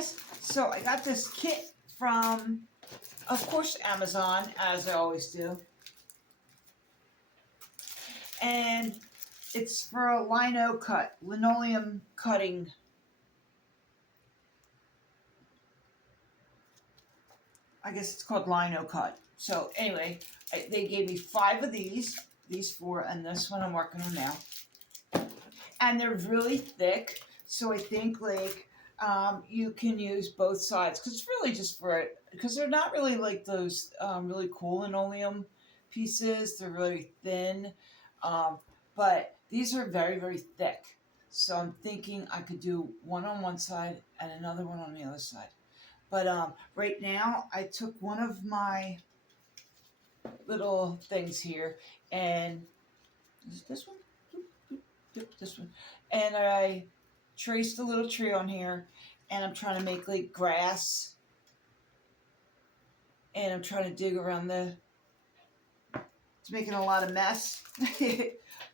guys, so I got this kit from, of course, Amazon, as I always do. And it's for a Linocut, linoleum cutting. I guess it's called Linocut. So anyway, they gave me 5 of these 4, and this one I'm working on now. And they're really thick, so I think like you can use both sides because it's really just for it. Because they're not really like those really cool linoleum pieces. They're really thin, but these are very, very thick. So I'm thinking I could do one on one side and another one on the other side. But right now I took one of my little things here, and is it this one? Yep, this one. And I traced a little tree on here, and I'm trying to make like grass, and I'm trying to dig around it's making a lot of mess.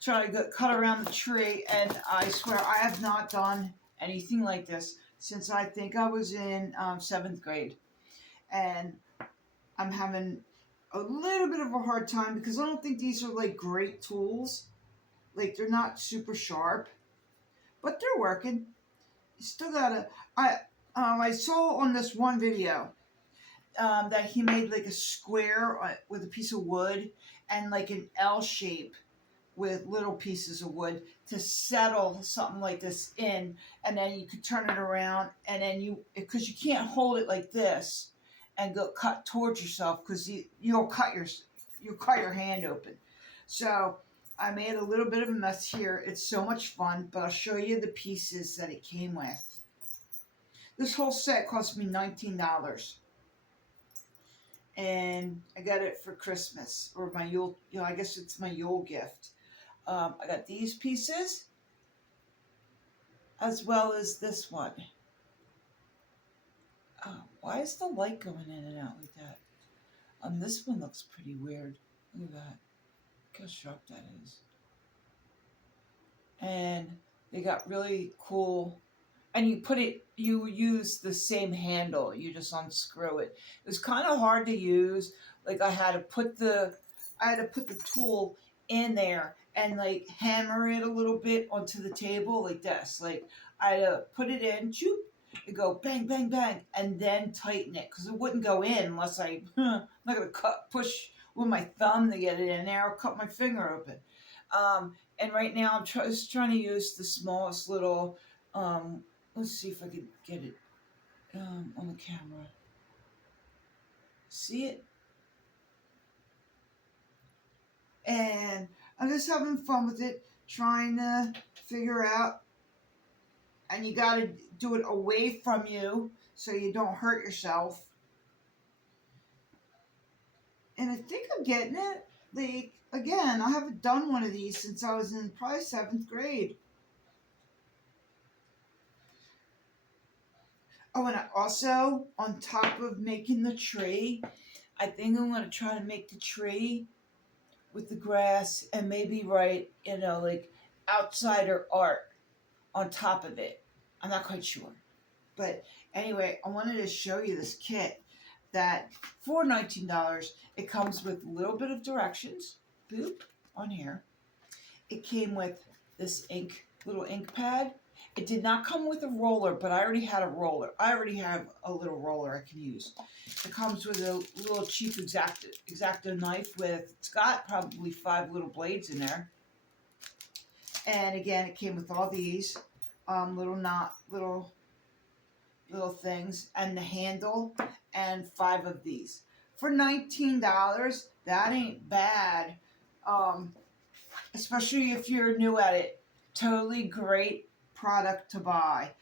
Trying to cut around the tree, and I swear I have not done anything like this since I think I was in 7th grade. And I'm having a little bit of a hard time because I don't think these are like great tools. Like they're not super sharp, but they're working. You still gotta. I saw on this one video that he made like a square with a piece of wood and like an L shape with little pieces of wood to settle something like this in, and then you could turn it around, and then because you can't hold it like this and go cut towards yourself because you'll cut your hand open. So I made a little bit of a mess here. It's so much fun, but I'll show you the pieces that it came with. This whole set cost me $19. And I got it for Christmas, or my Yule, I guess it's my Yule gift. I got these pieces, as well as this one. Why is the light going in and out like that? This one looks pretty weird. Look at that. Look how sharp that is. And they got really cool. And you use the same handle. You just unscrew it. It was kind of hard to use. Like I had to put the tool in there and like hammer it a little bit onto the table like this. Like I had to put it in, choop, and go bang, bang, bang, and then tighten it because it wouldn't go in unless I'm not gonna push with my thumb to get it in there. I'll cut my finger open. And right now I'm just trying to use the smallest little. Let's see if I can get it on the camera. See it? And I'm just having fun with it, trying to figure out. And you got to do it away from you so you don't hurt yourself. And I think I'm getting it. Like, again, I haven't done one of these since I was in probably 7th grade. Oh, and I also, on top of making the tree, I think I'm going to try to make the tree with the grass and maybe write, like outsider art on top of it. I'm not quite sure. But anyway, I wanted to show you this kit that for $19, it comes with a little bit of directions, boop, on here. It came with this little ink pad. It did not come with a roller, but I already had a roller. I already have a little roller I can use. It comes with a little cheap X-Acto knife it's got probably 5 little blades in there. And again, it came with all these little things, and the handle, and 5 of these. For $19, that ain't bad. Especially if you're new at it. Totally great product to buy.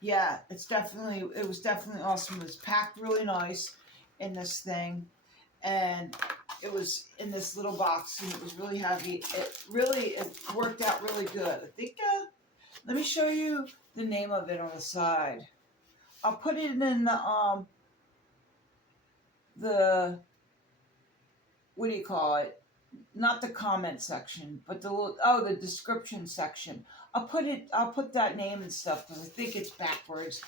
Yeah, it was definitely awesome. It was packed really nice in this thing, and it was in this little box, and it was really heavy. It worked out really good. I think, let me show you the name of it on the side. I'll put it in the what do you call it? Not the comment section, but the description section. I'll put that name and stuff because I think it's backwards.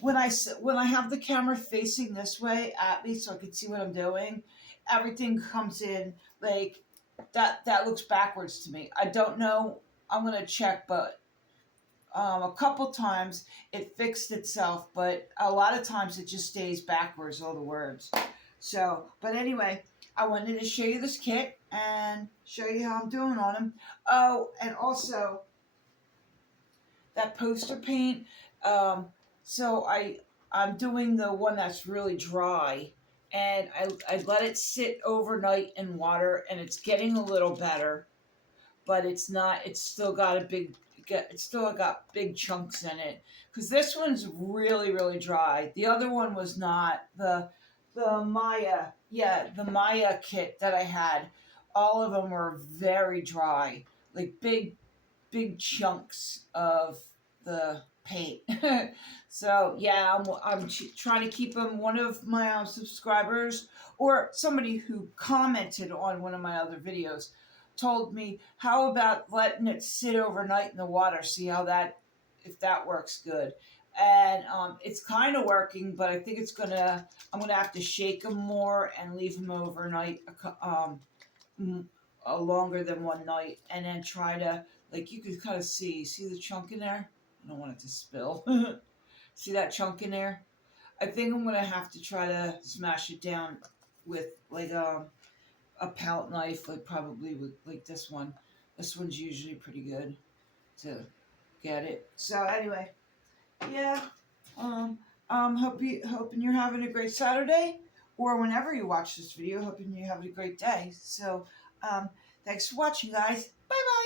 When I have the camera facing this way at me so I can see what I'm doing, everything comes in like that. That looks backwards to me. I don't know. I'm gonna check, but a couple times it fixed itself, but a lot of times it just stays backwards, all the words. So, but anyway, I wanted to show you this kit and show you how I'm doing on them. Oh, and also that poster paint. Um, so I'm doing the one that's really dry, and I let it sit overnight in water, and it's getting a little better, but it's not. It's still got a big. It's still got big chunks in it because this one's really dry. The other one was not. The Maya, yeah, the Maya kit that I had, all of them were very dry, like big chunks of the paint. So yeah, I'm trying to keep them. One of my subscribers or somebody who commented on one of my other videos told me, how about letting it sit overnight in the water, see how that, if that works good. And it's kind of working, but I think I'm gonna have to shake them more and leave them overnight, longer than one night, and then try to, like, you can kind of see the chunk in there. I don't want it to spill. See that chunk in there? I think I'm gonna have to try to smash it down with like a palette knife, like probably with like this one. This one's usually pretty good to get it. So anyway, yeah. Hoping you're having a great Saturday, or whenever you watch this video, hoping you're having a great day. So, thanks for watching, guys. Bye bye.